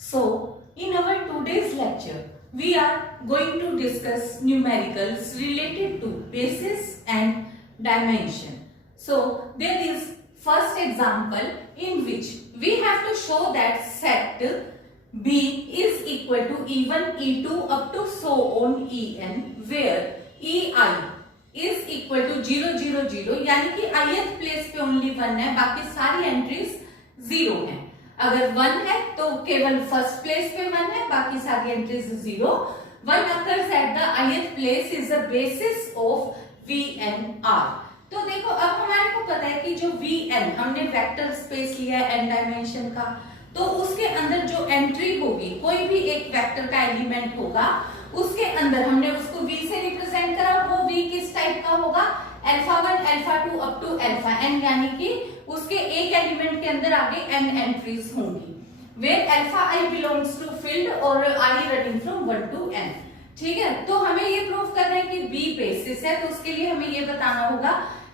So, in our today's lecture, we are going to discuss numericals related to basis and dimension. So, there is first example in which we have to show that set B is equal to E1, E2 up to so on En, where EI is equal to 0, 0, 0, यानी कि ith place पे only 1 है, बाकी सारी entries 0 हैं. अगर 1 है तो केवल फर्स्ट प्लेस पे 1 है, बाकी सारी entries 0. 1 occurs at the ith place is the basis of VNR. तो देखो अब हमारे को पता है कि जो Vn हमने वेक्टर स्पेस लिया है n डायमेंशन का, तो उसके अंदर जो एंट्री होगी, कोई भी एक वेक्टर का एलिमेंट होगा, उसके अंदर हमने उसको V से रिप्रेजेंट करा. वो V किस टाइप का होगा? Alpha 1 alpha 2 up to alpha n, यानी कि उसके एक एलिमेंट के अंदर आगे n एंट्रीज होंगी. Where alpha i belongs to field और i running from 1 to n. ठीक है, तो हमें ये प्रूव करना है कि B बेसिस है. तो उसके लिए हमें ये बताना होगा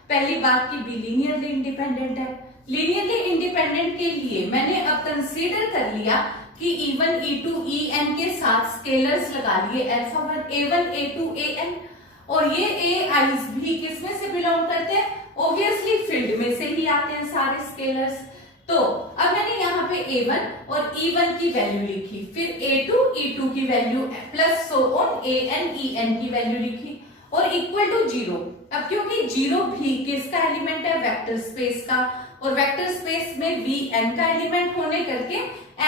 पहली बात कि B लीनियरली इंडिपेंडेंट है. लीनियरली इंडिपेंडेंट के लिए मैंने अब कंसीडर कर लिया कि E1, E2, En के साथ स्केलर्स लगा लिए अल्फा 1, A1, A2, An, और ये Ai's भी किसमें से बिलोंग करते हैं? ऑब्वियसली फील्ड में से ही आते हैं सारे स्केलर्स. तो अब मैंने यहाँ पे A1 और E1 की वैल्यू लिखी, फिर A2, E2 की value plus so on An, En की वैल्यू लिखी और इक्वल टू 0. अब क्योंकि 0 भी किसका एलिमेंट है? वेक्टर स्पेस का, और वेक्टर स्पेस में Vn का एलिमेंट होने करके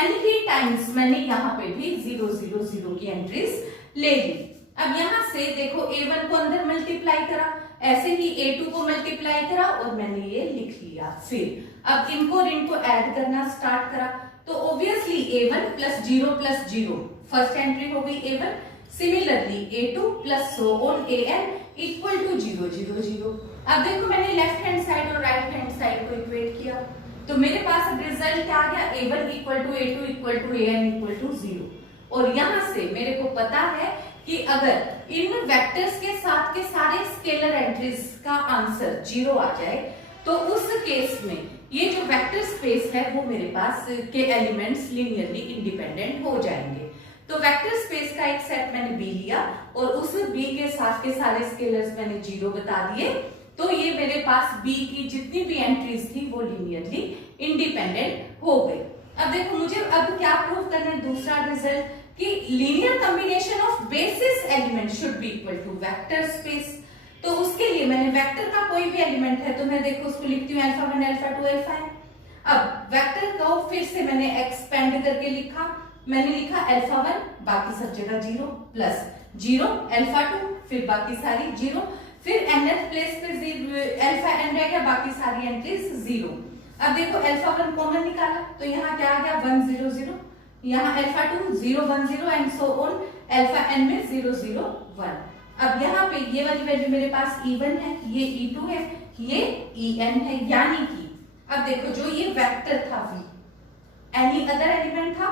n ही टाइम्स मैंने यहाँ पे भी 0, 0, 0 की एंट्रीज ले ली. अब यहाँ से देखो A1 को अंदर मल्टीप्लाई करा, ऐसे ही A2 को मल्टीप्लाई करा और मैंने ये लिख लिया. फिर अब इनको और इनको ऐड करना स्टार्ट करा, तो obviously A1 plus 0 first entry हो गई A1. Similarly A2 plus so on An equal to 0, 0, 0. अब देखो मैंने लेफ्ट हैंड साइड और राइट हैंड साइड को इक्वेट किया, तो मेरे पास अब रिजल्ट क्या आ गया? A1 equal to A2 equal to An equal to 0. और यहां से मेरे को पता है कि अगर इन वेक्टर्स के साथ के सारे स्केलर एंट्रीज का आंसर 0 आ जाए, तो उस केस में ये जो वेक्टर स्पेस है वो मेरे पास के एलिमेंट्स लीनियरली इंडिपेंडेंट हो जाएंगे. तो वेक्टर स्पेस का एक सेट मैंने B लिया और उस B के साथ के सारे स्केलर्स मैंने 0 बता दिए, तो ये मेरे पास B की जितनी भी एंट्रीज थी वो लीनियरली इंडिपेंडेंट हो गई. अब देखो मुझे अब क्या प्रूव करना है? दूसरा रिजल्ट कि linear combination of basis element should be equal to vector space. तो उसके लिए मैंने वेक्टर का कोई भी एलिमेंट है तो मैं देखो उसको लिखती हूँ अल्फा 1 अल्फा 2 अल्फा n. अब वेक्टर को फिर से मैंने एक्सपेंड करके लिखा, मैंने लिखा अल्फा 1 बाकी सब जगह 0 प्लस 0 अल्फा 2 फिर बाकी सारी 0, फिर nth प्लेस पे अल्फा n रह गया, बाकी सारी एंट्रीज 0. अब देखो अल्फा 1 कॉमन निकाला तो यहाँ क्या आ गया? 1 0 0, यहाँ alpha 2 0 1 0 and so on alpha n में 0 0 1. अब यहाँ पे ये वाली वैल्यू मेरे पास E1 है, ये E2 है, ये En है, यानी कि अब देखो जो ये वेक्टर था V, एनी अदर एलिमेंट था,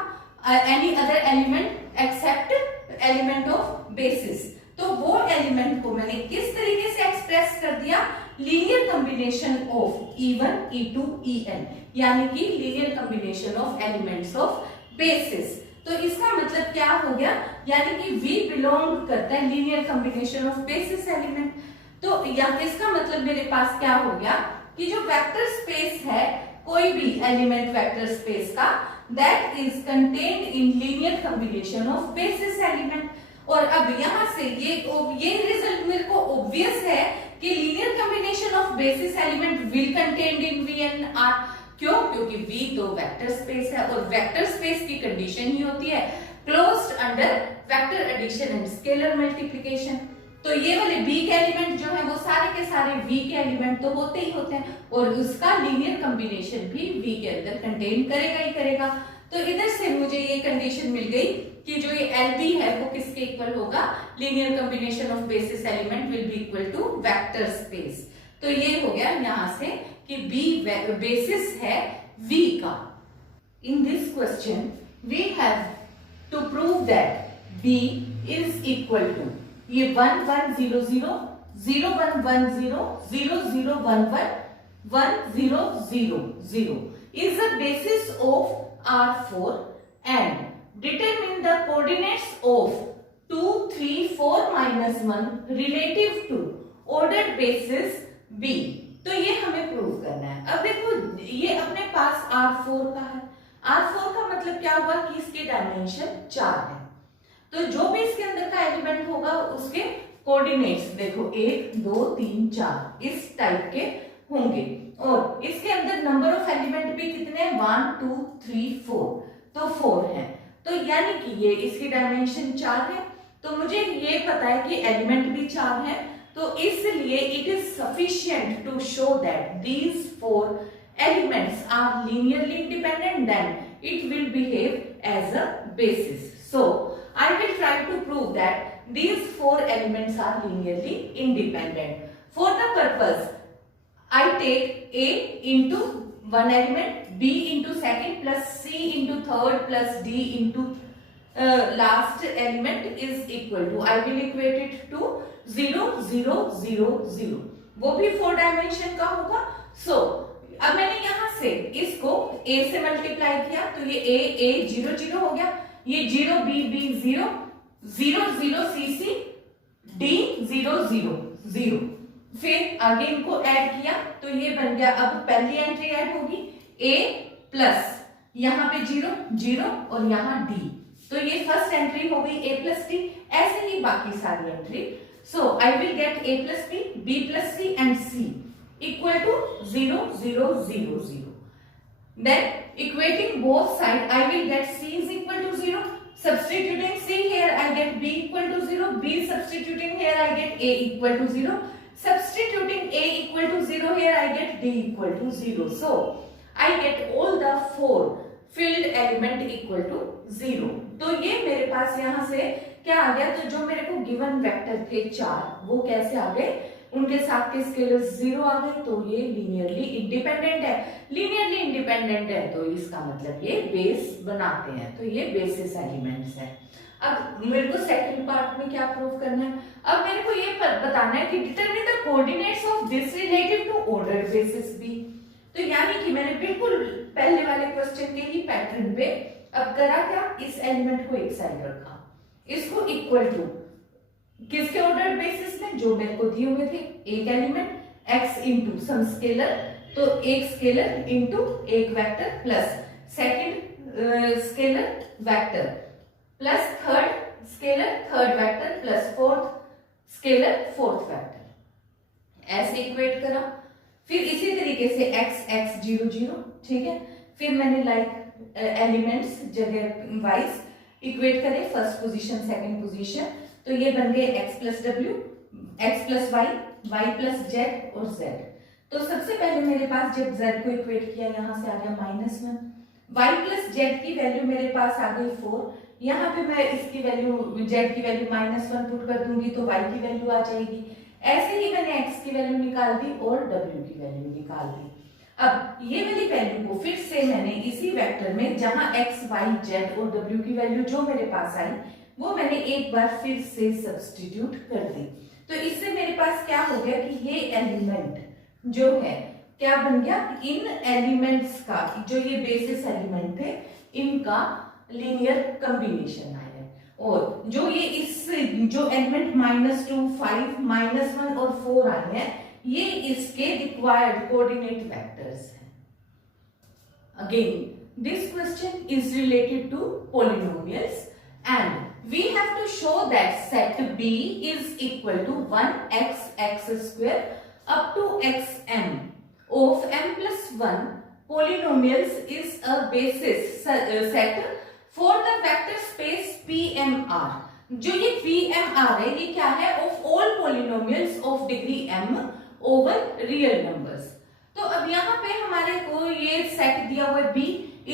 any other element except element of basis, तो वो एलिमेंट को मैंने किस तरीके से एक्सप्रेस कर दिया? Linear combination of E1 E2 En, यानी कि linear combination of elements of basis. तो इसका मतलब क्या हो गया? यानी कि V बिलोंग करता है linear combination of basis element. तो इसका मतलब मेरे पास क्या हो गया कि जो वेक्टर स्पेस है, कोई भी एलिमेंट वेक्टर स्पेस का, that is contained in linear combination of basis element. और अब यहाँ से ये रिजल्ट मेरे को ऑब्वियस है कि linear combination of basis element will contained in VNR. क्यों? क्योंकि V तो वेक्टर स्पेस है और वेक्टर स्पेस की कंडीशन ही होती है closed under vector addition and scalar multiplication. तो ये वाले B के एलिमेंट जो है वो सारे के सारे V के एलिमेंट तो होते ही होते हैं, और उसका लीनियर कॉम्बिनेशन भी V के अंदर कंटेन करेगा ही करेगा. तो इधर से मुझे ये कंडीशन मिल गई कि जो ये LB है वो किसके इक्वल होगा? Linear combination of basis element will be equal to vector space. तो ये हो गया यहाँ से कि B बेसिस है V का. In this question we have to prove that B is equal to ये 1 1 0 0 0 1 1 0 0 0 1 1 1 0 0 0 is the basis of R4 and determine the coordinates of 2, 3, 4, -1 relative to ordered basis B। तो ये हमें प्रूव करना है। अब देखो ये अपने पास R4 का है, R4 का मतलब क्या हुआ कि इसकी डायमेंशन 4 है। तो जो भी इसके अंदर का एलिमेंट होगा उसके कोऑर्डिनेट्स देखो 1, 2, 3, 4 इस टाइप के होंगे। और इसके अंदर नंबर ऑफ एलिमेंट भी कितने हैं, 1, 2, 3, 4, तो 4 है। तो यानी कि ये इसकी डायमेंशन 4 है। तो मुझे ये पता है कि एलिमेंट भी 4 है, तो इसलिए it is sufficient to show that these 4 elements are linearly independent, then it will behave as a basis. So I will try to prove that these 4 elements are linearly independent. For the purpose, I take A into one element, B into second, plus C into third, plus D into last element is equal to, I will equate it to 0, 0, 0, 0. वो भी 4 dimension का होगा। So अब मैंने यहां से इसको A से मल्टीप्लाई किया तो ये A 0, 0 हो गया, ये 0 B 0, 0, 0 C D 0, 0, 0। फिर आगे इनको ऐड किया तो ये बन गया, अब पहली एंट्री ऐड होगी A प्लस यहाँ पे 0, 0 और यहाँ D, तो ये फर्स्ट एंट्री हो गई A प्लस D। ऐसे ही बाकी सारी entry. So I will get A plus B, B plus C and C equal to 0, 0, 0, 0. Then equating both sides, I will get C is equal to 0. Substituting C here, I get B equal to 0. B substituting here, I get A equal to 0. Substituting A equal to 0 here, I get D equal to 0. So I get all the 4 filled element equal to 0. तो ये मेरे पास यहाँ से क्या आ गया, तो जो मेरे को गिवन वेक्टर थे 4 वो कैसे आ गए, उनके साथ के स्केलर्स 0 आ गए, तो ये लीनियरली इंडिपेंडेंट है। लीनियरली इंडिपेंडेंट है तो इसका मतलब ये बेस बनाते हैं, तो ये बेसिस एलिमेंट्स है। अब मेरे को सेकंड पार्ट में क्या प्रूव करना है, अब मेरे को ये बताना है कि determine the coordinates of this relative to ordered basis B। तो यानी कि मैंने बिल्कुल पहले वाले क्वेश्चन के ही पैटर्न पे अब करा क्या, इस एलिमेंट को एक साइड रखा, इसको इक्वल टू किसके ऑर्डर्ड बेसिस में, जो मेरे को दिए हुए थे, एक element x into some scalar, तो एक स्केलर इंटू एक vector plus second scalar vector plus third scalar third vector plus fourth scalar fourth vector, ऐसे इक्वेट करा। फिर इसी तरीके से x x 0 0, ठीक है। फिर मैंने लाइक एलिमेंट्स जगह वाइज इक्वेट करे, फर्स्ट पोजीशन सेकंड पोजीशन, तो ये बन गए x प्लस डब्ल्यू, x plus y, y plus z और z। तो सबसे पहले मेरे पास जब z को इक्वेट किया यहाँ से आ गया -1, y प्लस जेड की वैल्यू मेरे पास आ गई 4, यहाँ पे मैं इसकी वैल्यू z की वैल्यू -1 पुट कर दूंगी तो y की वैल्यू आ जाएगी। ऐसे ही मैंने x की वैल्यू निकाल दी और w की वैल्यू निकाल दी। अब ये वाली वैल्यू को फिर से मैंने इसी वेक्टर में जहां x, y, z और w की वैल्यू जो मेरे पास आई वो मैंने एक बार फिर से सब्स्टिट्यूट कर दी। तो इससे मेरे पास क्या हो गया कि ये एलिमेंट जो है क्या बन गया, इन एलिमेंट्स का जो ये बेसिस एलिमेंट थे इनका लीनियर कॉम्बिनेशन आया है। और जो ये इस जो एलिमेंट -2, 5, -1 और 4 आए हैं ये इसके रिक्वायर्ड कोऑर्डिनेट वेक्टर्स हैं। Again this question is related to polynomials and we have to show that set B is equal to 1x x square up to xm of m plus 1 polynomials is a basis set for the vector space PMR। जो ये PMR है ये क्या है, of all polynomials of degree m over real numbers। तो अब यहाँ पे हमारे को ये सेट दिया हुआ है B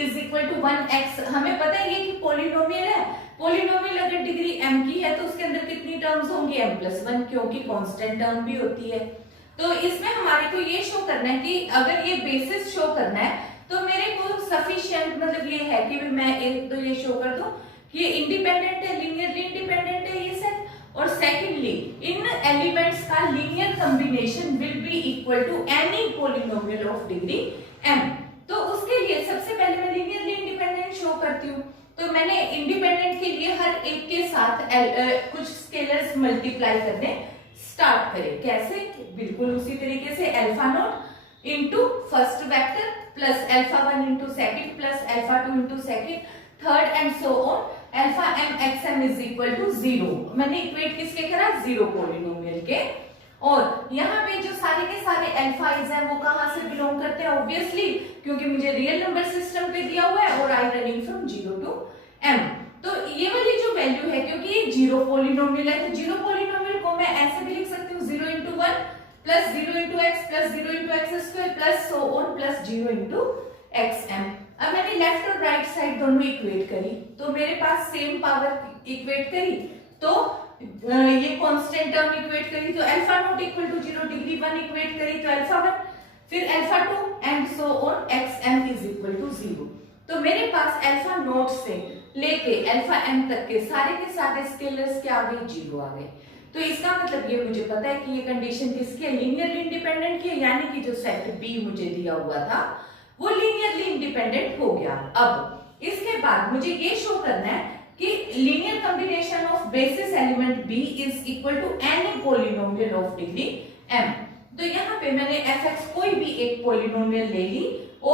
is equal to 1x, हमें पता है ये कि पॉलिनोमियल है, पॉलिनोमियल अगर डिग्री m की है तो उसके अंदर कितनी टर्म्स होंगी, m प्लस 1, क्योंकि कांस्टेंट टर्म भी होती है। तो इसमें हमारे को ये शो करना है कि अगर ये बेसिस शो करना है तो मेरे को सफिशिएंट मतलब ये है कि मैं एक तो ये शो कर दूं कि ये इंडिपेंडेंट है, लीनियरली इंडिपेंडेंट है ये सेट, और सेकेंडली इन एलिमेंट्स का linear combination will be equal to any polynomial of degree m। तो उसके लिए सबसे पहले मैं लीनियरली इंडिपेंडेंट शो करती हूँ। तो तो मैंने इंडिपेंडेंट के लिए हर एक के साथ कुछ स्केलर्स मल्टीप्लाई करने स्टार्ट करे। कैसे? बिल्कुल उसी तरीके से alpha not into first vector plus alpha 1 into second plus alpha 2 into second third and so on alpha m x m is equal to 0। मैंने इक्वेट किसके करा? जीरो पॉलिनोमियल के। और यहाँ पे जो सारे के सारे अल्फाइज हैं वो कहाँ से बिलोंग करते हैं? ऑब्वियसली क्योंकि मुझे रियल नंबर सिस्टम पे दिया हुआ है और आई रनिंग फ्रॉम 0 टू m। तो ये वाली जो वैल्यू है, क्योंकि ये जीरो पॉलिनोमियल है, तो जीरो पॉलिनोमियल को मैं ऐसे भी लिख सकती हूँ 0 into 1 plus 0 into x plus 0 into x square plus so on plus 0 into x m. अब मैंने लेफ्ट और राइट साइड दोनों इक्वेट करी, तो मेरे पास सेम पावर इक्वेट करी, तो ये कांस्टेंट टर्म इक्वेट करी तो alpha not equal to 0, degree 1 equate करी तो अल्फा 1, फिर alpha 2 and so on x m is equal to 0। तो मेरे पास अल्फा नॉट से लेके अल्फा एम तक के सारे स्केलर्स के आगे 0 आ गए। तो इसका मतलब ये मुझे पता है कि ये कंडीशन किसकी है? लीनियरली इंडिपेंडेंट की है, यानी कि जो सेट बी मुझे दिया हुआ था वो लीनियरली इंडिपेंडेंट हो गया। अब इसके बाद मुझे ये शो करना है कि linear combination of basis element b is equal to any polynomial of degree m। तो यहाँ पे मैंने fx कोई भी एक पॉलिनोमियल ले ली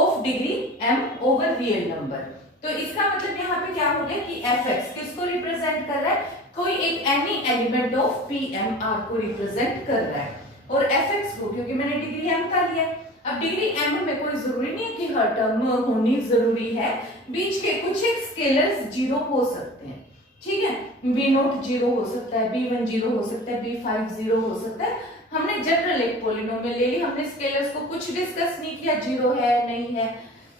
of degree m over real number. तो इसका मतलब यहाँ पे क्या हो गया कि fx किसको रिप्रेजेंट कर रहा है? कोई एक एनी एलिमेंट ऑफ pmr को रिप्रेजेंट कर रहा है। और fx को क्योंकि मैंने डिग्री m का लिया, अब डिग्री m में कोई जरूरी नहीं है कि हर टर्म होनी जरूरी है, बीच के कुछ एक स्केलर्स 0 हो सकते हैं, ठीक है? b0 0 हो सकता है, b1 0 हो सकता है, b5 0 हो सकता है। हमने जनरल एक पॉलिनोमियल ले ली, हमने स्केलर्स को कुछ डिस्कस नहीं किया 0 है नहीं है,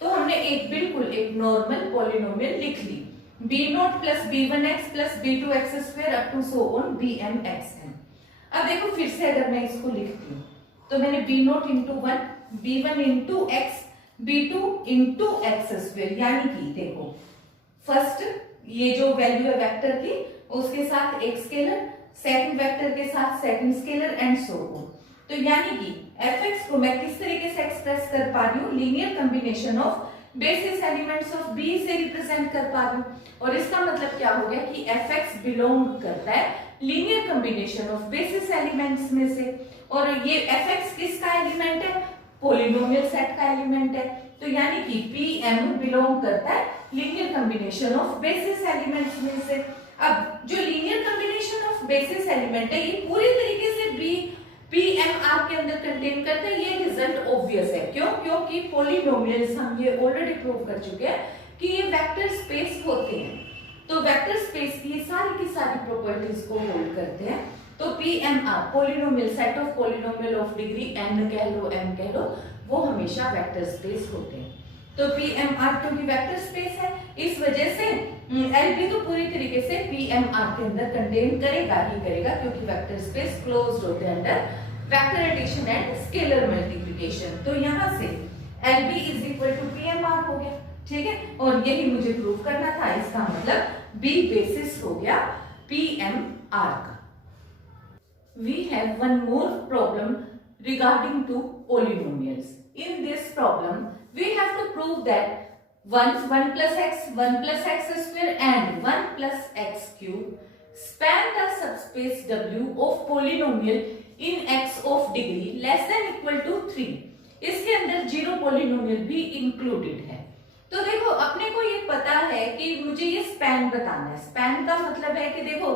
तो हमने एक बिल्कुल एक नॉर्मल पॉलिनोमियल लिख ली b0 plus b1x plus b2x square up to so on bmxn। अब देखो फिर से अगर मैं इसको लिखती हूँ तो मैंने b0 into 1 b1 into x b2 into x square, यानी कि देखो फर्स्ट ये जो वैल्यू है वेक्टर की उसके साथ एक स्केलर, सेकंड वेक्टर के साथ second scalar and so on. तो यानी कि fx को मैं किस तरीके से एक्सप्रेस कर पा रही हूँ? Linear combination of basis elements of b से रिप्रेजेंट कर पा रही हूँ। और इसका मतलब क्या हो गया कि fx बिलोंग करता है linear combination of basis elements में से, और ये fx किसका एलिमेंट है? पॉलिनोमियल सेट का एलिमेंट है। तो यानी कि pm बिलोंग करता है linear combination of basis elements में से। अब जो linear combination of basis element है ये पूरी तरीके से pmr के अंदर कंटेन करता है, ये रिजल्ट ऑब्वियस है। क्यों? क्योंकि पॉलिनोमियल्स हम ये ऑलरेडी प्रूव कर चुके हैं कि ये वेक्टर स्पेस होते हैं, तो वेक्टर स्पेस की सारी प्रॉपर्टीज को होल्ड करते हैं। तो pmr polynomial set of polynomial of degree n कह लो m कह लो, वो हमेशा वेक्टर स्पेस होते हैं। तो pmr क्योंकि वेक्टर स्पेस है इस वजह से LP तो पूरी तरीके से pmr के अंदर कंटेन करेगा ही करेगा, क्योंकि वेक्टर स्पेस क्लोज्ड होते हैं under vector addition and scalar multiplication. तो यहाँ से LP is equal to pmr हो गया, ठीक है? और यही मुझे प्रूव करना था, इसका मतलब B बेसिस हो गया pmr का। We have one more problem regarding to polynomials. In this problem, we have to prove that 1 plus x square and 1 plus x cube span the subspace W of polynomial in x of degree less than equal to 3. इसके अंदर zero polynomial भी included है। तो देखो अपने को ये पता है कि मुझे ये स्पैन बताना है। स्पैन का मतलब है कि देखो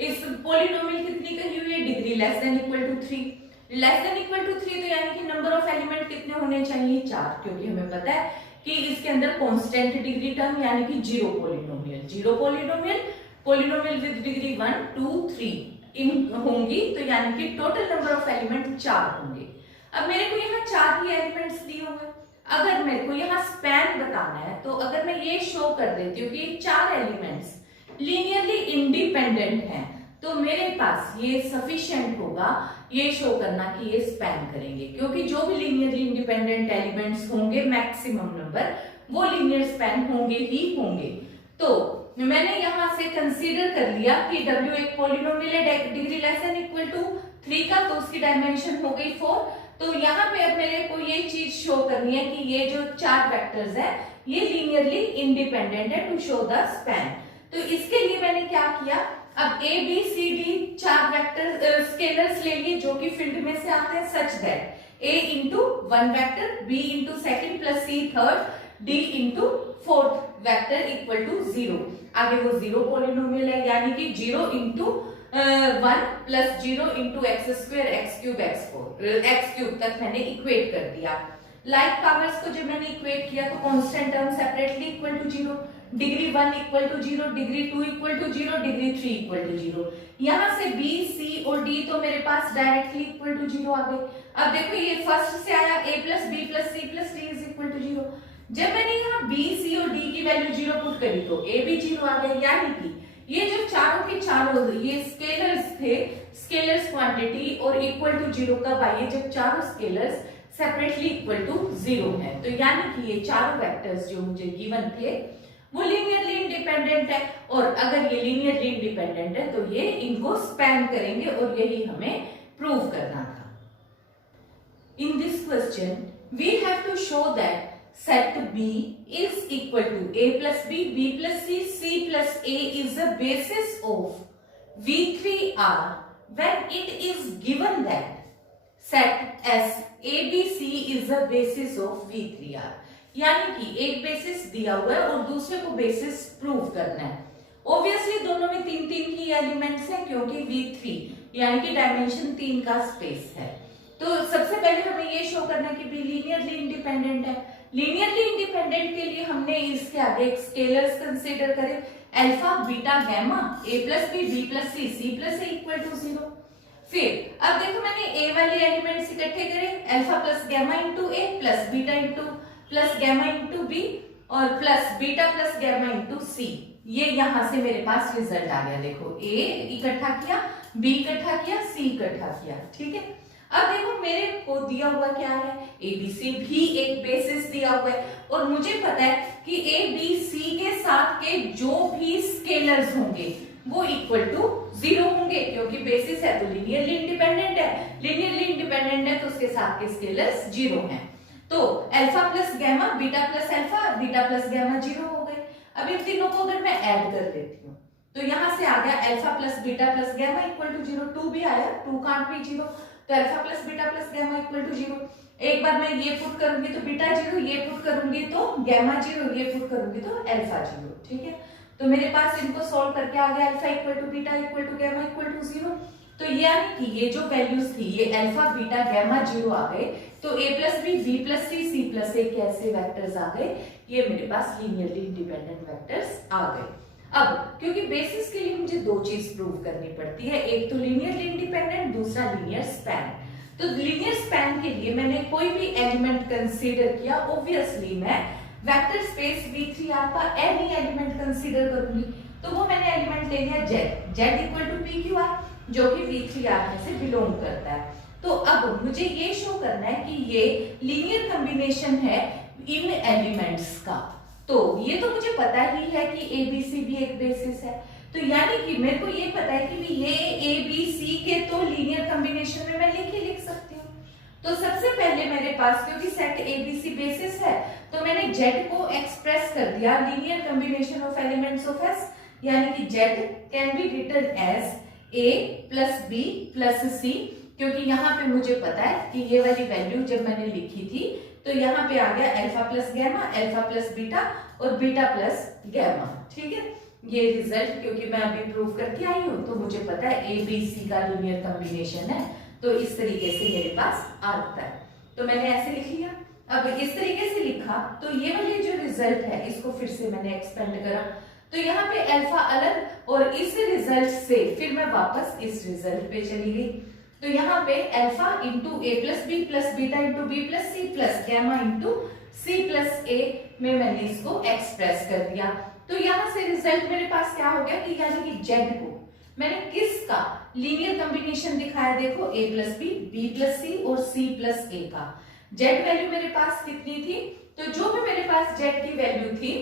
इस पॉलिनोमियल कितनी कही हुई है? Degree less than equal to 3। Less than equal to 3 तो यानी कि नंबर ऑफ एलिमेंट कितने होने चाहिए? 4, क्योंकि हमें पता है कि इसके अंदर कांस्टेंट डिग्री टर्म यानी कि जीरो पॉलिनोमियल विद डिग्री 1 2 3 होंगी, तो यानी कि टोटल नंबर ऑफ एलिमेंट 4 होंगे। अब मेरे को यहाँ 4 ही एलिमेंट्स दिए होंगे। अगर मेरे को यहाँ स्पैन बताना है तो अगर मैं ये शो कर देती हूँ कि 4 एलिमेंट्स लीनियरली इंडिपेंडेंट हैं, तो मेरे पास ये सफिशिएंट होगा ये शो करना कि ये स्पैन करेंगे, क्योंकि जो भी लीनियरली इंडिपेंडेंट एलिमेंट्स होंगे मैक्सिमम नंबर वो लीनियर स्पैन होंगे ही होंगे। तो मैंने यहाँ से कंसीडर कर लिया कि W एक पॉलिनोमियल है degree less than equal to 3 का, तो उसकी डायमेंशन हो गई 4। तो यहाँ पे अब मेरे को ये चीज शो करनी है कि ये जो 4 वेक्टर्स है ये लीनियरली इंडिपेंडेंट है टू शो द स्पैन। तो इसके लिए मैंने क्या किया, अब a b c d 4 vector scalars ले लिए जो कि फील्ड में से आते हैं, such that a into 1 vector, b into second plus c third, d into fourth vector equal to 0। आगे वो 0 पॉलिनोमियल है, यानी कि 0 into 1 plus 0 into x square x cube तक मैंने इक्वेट कर दिया। लाइक पावर्स को जब मैंने इक्वेट किया तो constant term separately equal to 0, degree 1 equal to 0, degree 2 equal to 0, degree 3 equal to 0। यहां से बी सी और डी तो मेरे पास डायरेक्टली इक्वल टू 0 आ गए। अब देखो ये फर्स्ट से आया a plus B plus C plus d is equal to 0। जब मैंने यहाँ बी सी और डी की वैल्यू 0 पुट करी तो a भी 0 आ गया, यानी कि ये जो चारों के चारों ये स्केलर्स थे, स्केलर्स क्वांटिटी और इक्वल टू 0 कब आई, जब चारों स्केलर्स सेपरेटली इक्वल टू 0 है। तो यानी कि ये चारों वेक्टर्स जो मुझे गिवन थे वो लीनियरली इंडिपेंडेंट है, और अगर ये लीनियरली इंडिपेंडेंट है तो ये इनको स्पैन करेंगे, और यही हमें प्रूव करना था। In this question, we have to show that set B is equal to A plus B, B plus C, C plus A is the basis of V3R when it is given that set S ABC is the basis of V3R। यानी कि एक basis दिया हुआ है और दूसरे को basis prove करना है। ऑब्वियसली दोनों में 3-3 ही एलिमेंट्स हैं, क्योंकि V3 यानी कि डायमेंशन 3 का स्पेस है। तो सबसे पहले हमें ये शो करना है कि बी लीनियरली इंडिपेंडेंट है। लीनियरली इंडिपेंडेंट के लिए हमने इसके आगे एक स्केलर्स कंसीडर करे, alpha beta gamma, a plus B plus C plus a equal to 0। फिर अब देखो मैंने a वाले एलिमेंट्स इकट्ठे करे, alpha plus gamma into A plus beta into plus gamma into B और plus beta plus gamma into C. ये यहां से मेरे पास रिजल्ट आ गया। देखो a इकट्ठा किया, b इकट्ठा किया, c इकट्ठा किया, ठीक है। अब देखो मेरे को दिया हुआ क्या है, ABC भी एक बेसिस दिया हुआ है, और मुझे पता है कि ABC के साथ के जो भी स्केलर्स होंगे वो इक्वल टू 0 होंगे, क्योंकि बेसिस है तो लीनियरली इंडिपेंडेंट है, लीनियरली इंडिपेंडेंट है तो उसके साथ के स्केलर्स 0 हैं। तो alpha plus gamma, beta plus alpha, beta plus gamma 0 हो गए। अब इन तीनों को अगर मैं ऐड कर देती हूँ तो यहां से आ गया alpha plus beta plus gamma equal to 0, 2 भी आया, 2 कांट बी 0, तो alpha plus beta plus gamma equal to 0। एक बार मैं ये पुट करूंगी तो बीटा 0, ये पुट करूंगी तो गैमा 0, ये पुट करूंगी तो अल्फा 0, ठीक है। तो मेरे पास इनको सॉल्व करके आ गया alpha equal to beta equal to gamma equal to 0। तो यानी कि ये जो वैल्यूज थी ये अल्फा बीटा गैमा 0 आ गए, तो a plus B plus C plus A कैसे वेक्टर्स आ गए, ये मेरे पास लीनियरली इंडिपेंडेंट वेक्टर्स आ गए। अब क्योंकि बेसिस के लिए मुझे 2 चीज प्रूव करनी पड़ती है, एक तो लीनियरली इंडिपेंडेंट, दूसरा लीनियर स्पैन। तो लीनियर स्पैन के लिए मैंने कोई भी एलिमेंट कंसीडर किया, ऑब्वियसली मैं वेक्टर स्पेस V3R का एनी एलिमेंट कंसीडर करूंगी। तो वो मैंने एलिमेंट ले लिया Z इक्वल टू PQR, जो कि V3R में से बिलोंग करता है। तो अब मुझे ये शो करना है कि ये लीनियर कॉम्बिनेशन है इन एलिमेंट्स का। तो ये तो मुझे पता ही है कि ABC भी एक बेसिस है, तो यानी कि मेरे को ये पता है कि ये ABC के तो लीनियर कॉम्बिनेशन में मैं लिख सकती हूँ। तो सबसे पहले मेरे पास क्योंकि सेट ABC बेसिस है तो मैंने Z को एक्सप्रेस कर दिया linear combination of elements of S, यानी कि Z can be written as A plus B plus C, क्योंकि यहाँ पे मुझे पता है कि ये वाली वैल्यू जब मैंने लिखी थी तो यहाँ पे आ गया alpha plus gamma, alpha plus beta और बीटा प्लस गैमा, ठीक है। ये रिजल्ट क्योंकि मैं अभी प्रूव करके आई हूँ तो मुझे पता है ABC का लीनियर कॉम्बिनेशन है, तो इस तरीके से मेरे पास आता है। तो मैंने ऐसे लिख लिया। अब इस तरीके से लिखा तो ये वाले जो रिजल्ट है इसको फिर से मैंने एक्सपेंड करा, तो यहाँ पे अल्फा अलग और इस रिजल्ट से फिर मैं वापस इस रिजल्ट पे चली गई। तो यहाँ पे alpha into A plus B plus beta into B plus C plus gamma into C plus A में मैंने इसको एक्सप्रेस कर दिया। तो यहाँ से रिजल्ट मेरे पास क्या हो गया कि यानी कि Z को मैंने किसका लीनियर कॉम्बिनेशन दिखाया, देखो A प्लस बी प्लस सी और C प्लस ए का। Z वैल्यू मेरे पास कितनी थी, तो जो भी मेरे पास Z की वैल्यू थी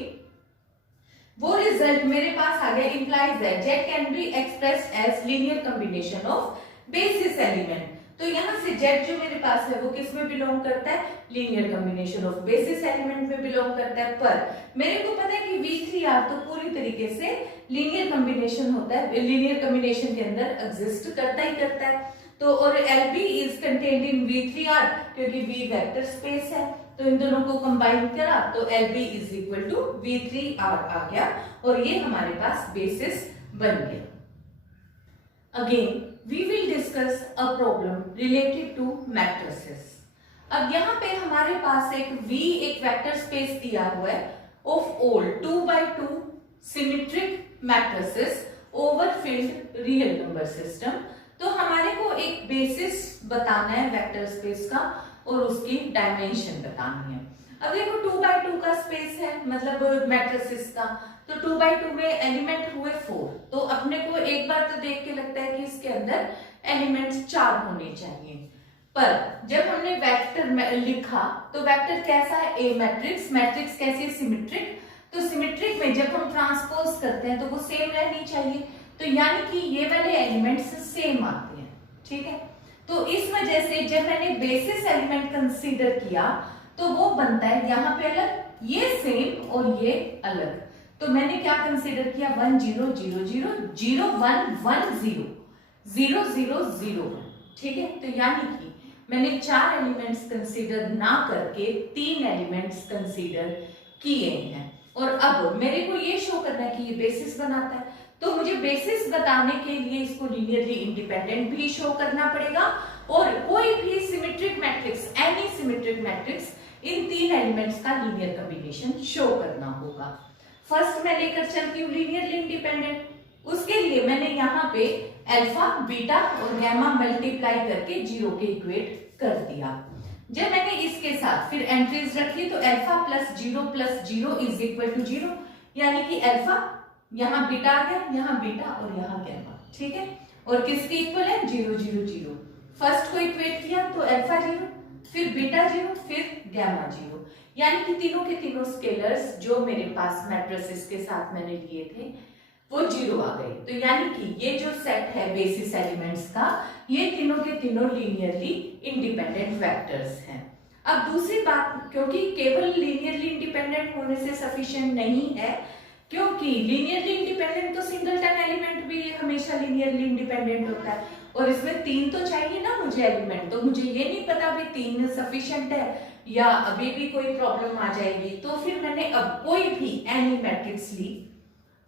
वो रिजल्ट मेरे पास आ गया, implies that Z can be expressed as linear combination of basis element. तो यहाँ से Z जो मेरे पास है वो किस में बिलोंग करता है, linear combination of basis element में बिलोंग करता है। पर मेरे को पता है कि V3R तो पूरी तरीके से लीनियर कॉम्बिनेशन होता है, लीनियर कॉम्बिनेशन के अंदर एग्जिस्ट करता ही करता है। तो और LB is contained in V3R क्योंकि V वेक्टर स्पेस है, तो इन दोनों को कंबाइन करा तो LB is equal to V3R आ गया और ये हमारे पास बेसिस बन गया। Again we will discuss a problem related to matrices. अब यहाँ पे हमारे पास एक V एक वेक्टर स्पेस दिया हुआ है of all 2x2 symmetric matrices over filled real number system। तो हमारे को एक बेसिस बताना है वेक्टर स्पेस का और उसकी डायमेंशन बतानी है। अब देखो 2x2 का स्पेस है, मतलब मैट्रिसेस का, तो 2x2 में एलिमेंट हुए 4, तो अपने को एक बार तो देख के लगता है कि इसके अंदर एलिमेंट्स 4 होने चाहिए। पर जब हमने वेक्टर लिखा तो वेक्टर कैसा है, ए मैट्रिक्स, मैट्रिक्स कैसी है, सिमेट्रिक। तो सिमेट्रिक में जब हम ट्रांसपोज करते हैं तो वो सेम रहनी चाहिए, तो यानी कि ये वाले एलिमेंट्स सेम आते हैं, ठीक है। तो इस वजह से जब मैंने बेसिस एलिमेंट कंसीडर किया तो वो बनता है यहाँ पे अलग, ये सेम और ये अलग। तो मैंने क्या कंसीडर किया, 1 0 0 0 0 1 1 0 0 0 0 1, ठीक है। तो यानी कि मैंने 4 एलिमेंट्स कंसीडर ना करके 3 एलिमेंट्स कंसीडर किए हैं। और अब मेरे को ये शो करना है कि ये बेसिस बनाता है, तो मुझे बेसिस बताने के लिए इसको लीनियरली इंडिपेंडेंट भी शो करना पड़ेगा और कोई भी symmetric matrix, any symmetric matrix, इन 3 एलिमेंट्स का लीनियर कॉम्बिनेशन शो करना होगा। फर्स्ट मैं लेकर चलती हूँ लीनियरली इंडिपेंडेंट। उसके लिए मैंने यहाँ पे अल्फा, बीटा और गैमा मल्टीप्लाई करके 0 के इक्वेट कर दिया। जब मैंने इसके साथ फिर एंट्रीज रखी तो alpha plus 0 is equal to 0, यानी कि अल्फा, यहाँ बीटा आ गया, यहाँ बीटा और यहाँ गैमा, ठीक है। और किसके इक्वल है, 0 0 0। फर्स्ट को इक्वेट किया तो अल्फा 0, फिर बीटा 0, फिर गैमा 0, यानी कि तीनों के तीनों स्केलर्स जो मेरे पास मैट्रिसेस के साथ मैंने लिए थे वो 0 आ गए। तो यानी कि ये जो सेट है बेसिस एलिमेंट्स का, ये तीनों के तीनों लीनियरली इंडिपेंडेंट वेक्टर्स हैं। अब दूसरी बात, क्योंकि केवल लीनियरली इंडिपेंडेंट होने से सफिशिएंट नहीं है, क्योंकि लीनियरली इंडिपेंडेंट तो सिंगलटन एलिमेंट भी हमेशा लीनियरली इंडिपेंडेंट होता है और इसमें 3 तो चाहिए ना मुझे एलिमेंट। तो मुझे ये नहीं पता भी 3 सफिशिएंट है या अभी भी कोई प्रॉब्लम आ जाएगी। तो फिर मैंने अब कोई भी एनी मैट्रिक्स ली,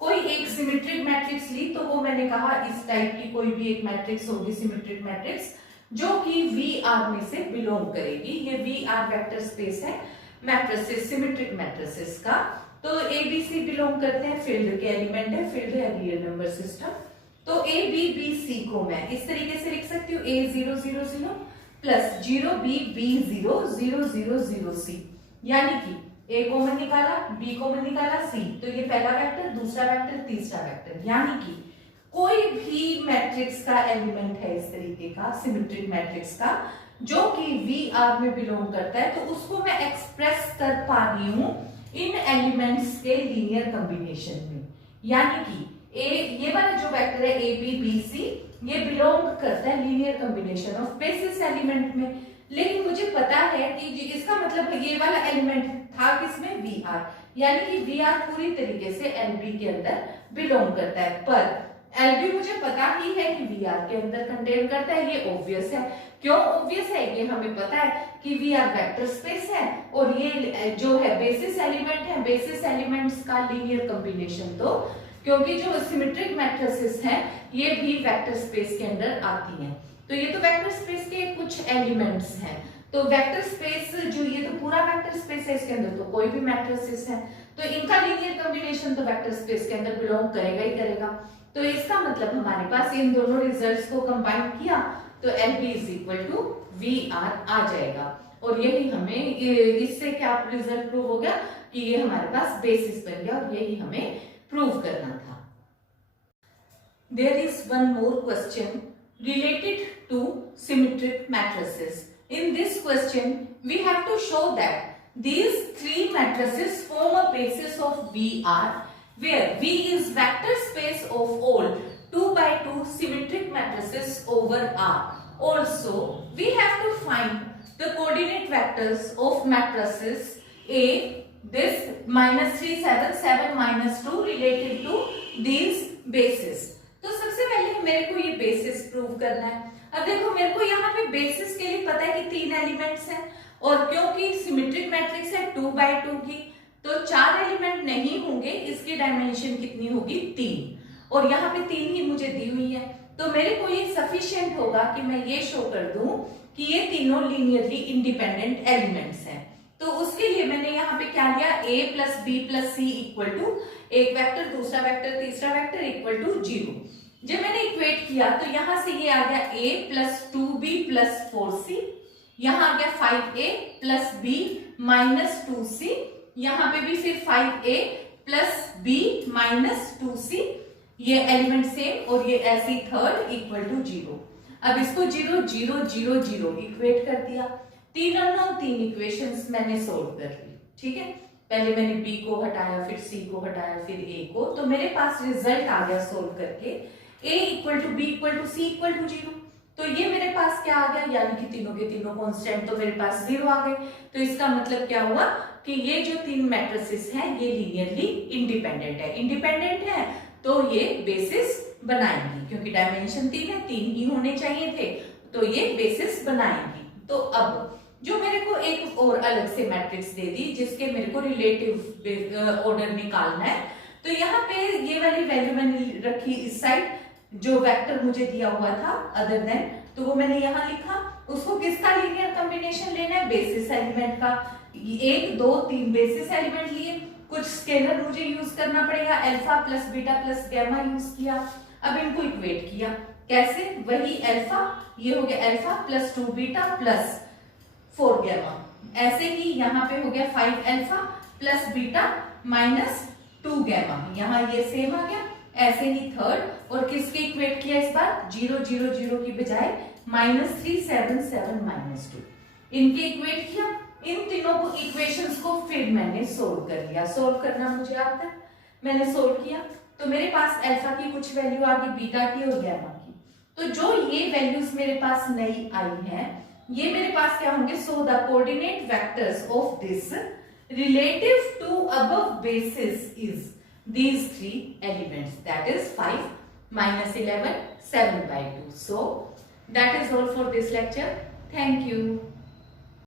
कोई एक सिमेट्रिक मैट्रिक्स ली, तो वो मैंने कहा इस टाइप की कोई भी एक मैट्रिक्स होगी सिमेट्रिक मैट्रिक्स जो कि VR में से बिलोंग करेगी। ये VR वेक्टर स्पेस है मैट्रिसेस, सिमेट्रिक मैट्रिसेस का। तो ABC बिलोंग करते हैं, फील्ड के एलिमेंट है, फील्ड है रियल नंबर सिस्टम। तो ABBC को मैं इस तरीके से लिख सकती हूँ, A0 0 0 प्लस 0BB0 0 0 0 C, यानी कि A कॉमन निकाला, B कॉमन निकाला, C, तो ये पहला वेक्टर, दूसरा वेक्टर, तीसरा वेक्टर, यानी कि कोई भी मैट्रिक्स का एलिमेंट है इस तरीके का सिमेट्रिक मैट्रिक्स का जो कि VR में बिलोंग करता है, तो उसको मैं एक्सप्रेस कर पा रही हूं इन एलिमेंट्स के लीनियर कॉम्बिनेशन में। यानी कि ये वाला जो वेक्टर है ABBC, ये बिलोंग करता है linear combination of basis element में। लेकिन मुझे पता है कि इसका मतलब ये वाला एलिमेंट था किसमें, VR, यानी कि VR पूरी तरीके से LB के अंदर बिलोंग करता है। पर LB मुझे पता ही है कि VR के अंदर कंटेन करता है, ये ऑब्वियस है। क्यों ऑब्वियस है, ये हमें पता है कि VR वेक्टर स्पेस है और ये जो है बेसिस एलिमेंट है, बेसिस एलिमेंट्स का लीनियर कॉम्बिनेशन, तो क्योंकि जो सिमेट्रिक मैट्रिसेस हैं ये भी वेक्टर स्पेस के अंदर आती हैं। तो ये तो वेक्टर स्पेस के कुछ एलिमेंट्स हैं। तो वेक्टर स्पेस जो ये तो पूरा वेक्टर स्पेस है, इसके अंदर तो कोई भी मैट्रिसेस है, तो इनका लीनियर कॉम्बिनेशन तो वेक्टर स्पेस के अंदर बिलोंग करेगा ही करेगा। तो इसका मतलब हमारे पास इन दोनों रिजल्ट्स को कंबाइन किया तो LB is equal to VR आ जाएगा। और यही हमें इससे क्या रिजल्ट प्रूव हो गया कि ये हमारे पास बेसिस बन गया और यही हमें प्रूव करना था। There is one more question related to symmetric matrices. In this question, we have to show that these 3 matrices form a basis of VR, where V is vector space of all 2 by 2 symmetric matrices over R. Also, we have to find the coordinate vectors of matrices A, this -3 7 7 -2 related to these bases. तो सबसे पहले मेरे को ये basis prove करना है। अब देखो मेरे को यहाँ पे बेसिस के लिए पता है कि 3 एलिमेंट्स हैं और क्योंकि सिमेट्रिक मैट्रिक्स है 2 by 2 की, तो 4 एलिमेंट नहीं होंगे, इसकी डायमेंशन कितनी होगी 3, और यहाँ पे 3 ही मुझे दी हुई है। तो मेरे को ये सफिशिएंट होगा कि मैं ये शो कर दूं कि ये तीनों लीनियरली इंडिपेंडेंट एलिमेंट्स हैं। तो उसके लिए मैंने यहाँ पे क्या लिया, a plus B plus c equal to एक वेक्टर, दूसरा वेक्टर, तीसरा वेक्टर इक्वल टू 0। जब मैंने इक्वेट किया तो यहां से ये आ गया a plus 2b plus 4c, यहाँ आ गया 5a plus b minus 2c, यहाँ पे भी फिर 5a plus b minus 2c, ये एलिमेंट सेम, और ये ऐसे थर्ड इक्वल टू 0। अब इसको 0 0 0 0 इक्वेट कर दिया, 3 अननोन 3 इक्वेशंस मैंने सोल्व कर ली। ठीक है, पहले मैंने b को हटाया, फिर c को हटाया, फिर a को, तो मेरे पास रिजल्ट आ गया सोल्व करके a equal to b equal to c equal to 0। तो ये मेरे पास क्या आ गया, यानी कि तीनों के तीनों कांस्टेंट तो मेरे पास 0 आ गए। तो इसका मतलब क्या हुआ कि ये जो 3 मैट्रिसेस हैं ये लीनियरली इंडिपेंडेंट है। इंडिपेंडेंट है तो ये बेसिस बनाएंगी, क्योंकि डायमेंशन 3 है, 3 ही होने चाहिए थे, तो ये बेसिस बनाएंगी। तो अब जो मेरे को एक और अलग से मैट्रिक्स दे दी जिसके मेरे को रिलेटिव ऑर्डर निकालना है, तो यहाँ पे ये वाली वैल्यू मैंने रखी इस साइड, जो वेक्टर मुझे दिया हुआ था अदर देन, तो वो मैंने यहाँ लिखा। उसको किसका लीनियर कॉम्बिनेशन लेना है, बेसिस एलिमेंट का। 1 2 3 बेसिस एलिमेंट लिए, कुछ स्केलर मुझे यूज करना पड़ेगा, alpha plus beta plus gamma use किया। अब इनको इक्वेट किया कैसे, वही अल्फा, ये हो गया alpha plus 2 beta plus 4 gamma, ऐसे ही यहाँ पे हो गया 5 alpha plus beta minus 2 gamma, यहाँ ये सेम आ गया। ऐसे ही थर्ड, और किसके इक्वेट किया इस बार, 0 0 0 की बजाय -3 7 7 -2, इनके इक्वेट किया। इन तीनों को इक्वेशंस को फिर मैंने सोल्व कर लिया। सोल्व करना मुझे आता है, मैंने सोल्व किया तो मेरे पास अल्फा की कुछ वैल्यू आ गई, बीटा की और गैमा की। तो जो ये वैल्यूज मेरे पास नई आई हैं, ये मेरे पास क्या होंगे, so the coordinate vectors of this relative to above basis is these 3 elements, that is 5 minus 11 7 by 2. So that is all for this lecture. Thank you.